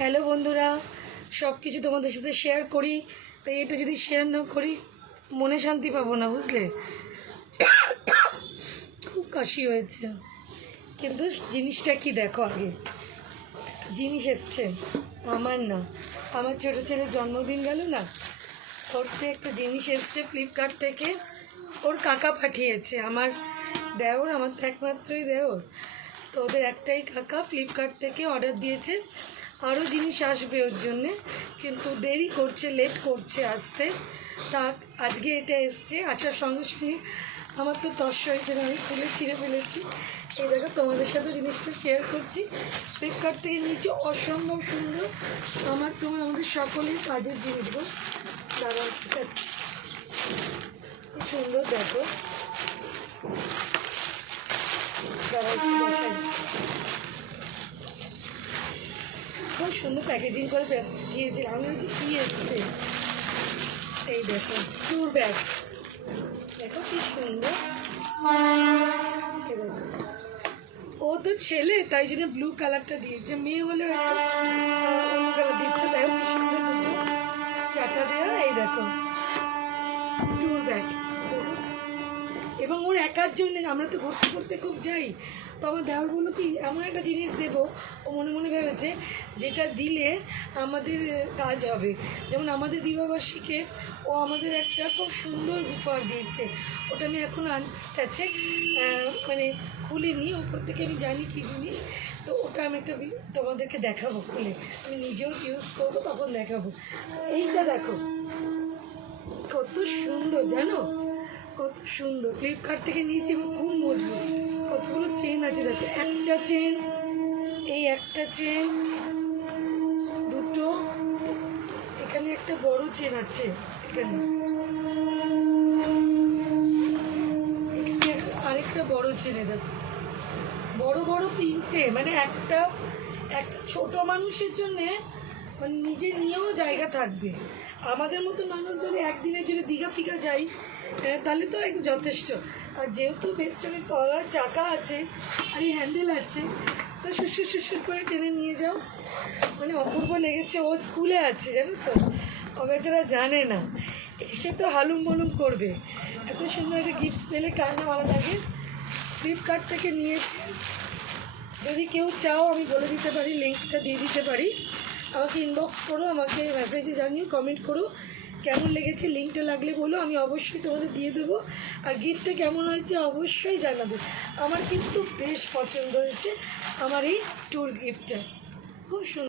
Hello বন্ধুরা, সব কিছু তোমাদের সাথে শেয়ার করি, তাই এটা যদি শেয়ার না করি মনে শান্তি পাবো না, বুঝলে। খুব কাশি হয়েছে, কিন্তু জিনিসটা কি দেখো, আগে জিনিস এসছে আমার, না আমার ছোটো ছেলের জন্মদিন গেল না, ওর তো একটা জিনিস এসছে ফ্লিপকার্ট থেকে। ওর কাকা পাঠিয়েছে, আমার দেওর, আমার তো একমাত্রই দেওর, তো ওদের একটাই কাকা ফ্লিপকার্ট থেকে অর্ডার দিয়েছে। আরও জিনিস আসবে ওর জন্যে, কিন্তু দেরি করছে, লেট করছে আসতে। তা আজকে এটা এসছে, আসার সঙ্গে সঙ্গে আমার তো তস হয়েছে, আমি খুলে ছিঁড়ে ফেলেছি। এই দেখো, তোমাদের সাথে জিনিসটা শেয়ার করছি। ফ্লিপকার্ট থেকে নিয়েছি, অসম্ভব সুন্দর। আমাদের সকলের কাজের জিনিসগুলো দাঁড়া দেখাচ্ছি, কি সুন্দর দেখো, দাঁড়া দেখাই, খুব সুন্দর প্যাকেজিং করে দিয়েছে। আমি বলছি কী এসছে, এই দেখো ট্যুর ব্যাগ, দেখো কি সুন্দর। ও তো ছেলে, তাই জন্য ব্লু কালারটা দিয়েছে, মেয়ে হলে হয়তো অন্য কালার দিচ্ছে। দেখো কি সুন্দর দুটো চাকা দেওয়া, এই দেখো ট্যুর ব্যাগ। এবং ওর একার জন্য, আমরা তো ঘুরতে ঘুরতে খুব যাই, তো আমার দেওয়ার বললো কি এমন একটা জিনিস দেবো, ও মনে মনে ভেবেছে যেটা দিলে আমাদের কাজ হবে। যেমন আমাদের বিবাহবার্ষিকে ও আমাদের একটা খুব সুন্দর উপহার দিয়েছে, ওটা আমি এখন কাছে মানে খুলিনি, ওপর থেকে আমি জানি কী জিনিস। তো ওটা আমি একটা তোমাদেরকে দেখাবো খুলে, আমি নিজেও ইউজ করবো, তখন দেখাবো। এইটা দেখো কত সুন্দর, জানো কত সুন্দর, ফ্লিপকার্ট থেকে নিয়েছি এবং খুব মজবুত। কতগুলো চেন আছে দেখো, একটা চেন, এই একটা চেন, দুটো, এখানে একটা বড় চেন আছে, এখানে আরেকটা বড় চেনে দেখো, বড় বড় তিনটে, মানে একটা ছোট মানুষের জন্যে মানে নিজে নিয়েও জায়গা থাকবে। আমাদের মতো মানুষ যদি একদিনের যদি দীঘা ফিঘা যাই, তাহলে তো যথেষ্ট। আর যেহেতু পেছনে তলার চাকা আছে আর এই হ্যান্ডেল আছে, তো শুশুর শুশুর করে টেনে নিয়ে যাও, মানে অপূর্ব লেগেছে। ও স্কুলে আছে জানো তো, ও বেচারা জানে না, এসে তো হালুম বলুম করবে। এত সুন্দর একটা গিফট পেলে কার না ভালো লাগে। ফ্লিপকার্ট থেকে নিয়েছে, যদি কেউ চাও আমি বলে দিতে পারি, লিঙ্কটা দিয়ে দিতে পারি, আমাকে ইনবক্স করো, আমাকে মেসেজে জানিও, কমেন্ট করো কেমন লেগেছে, লিঙ্কটা লাগলে বলো, আমি অবশ্যই তোমাদের দিয়ে দেবো। আর গিফটটা কেমন হয়েছে অবশ্যই জানাবে। আমার কিন্তু বেশ পছন্দ হয়েছে আমার এই ট্যুর গিফটটা, খুব সুন্দর।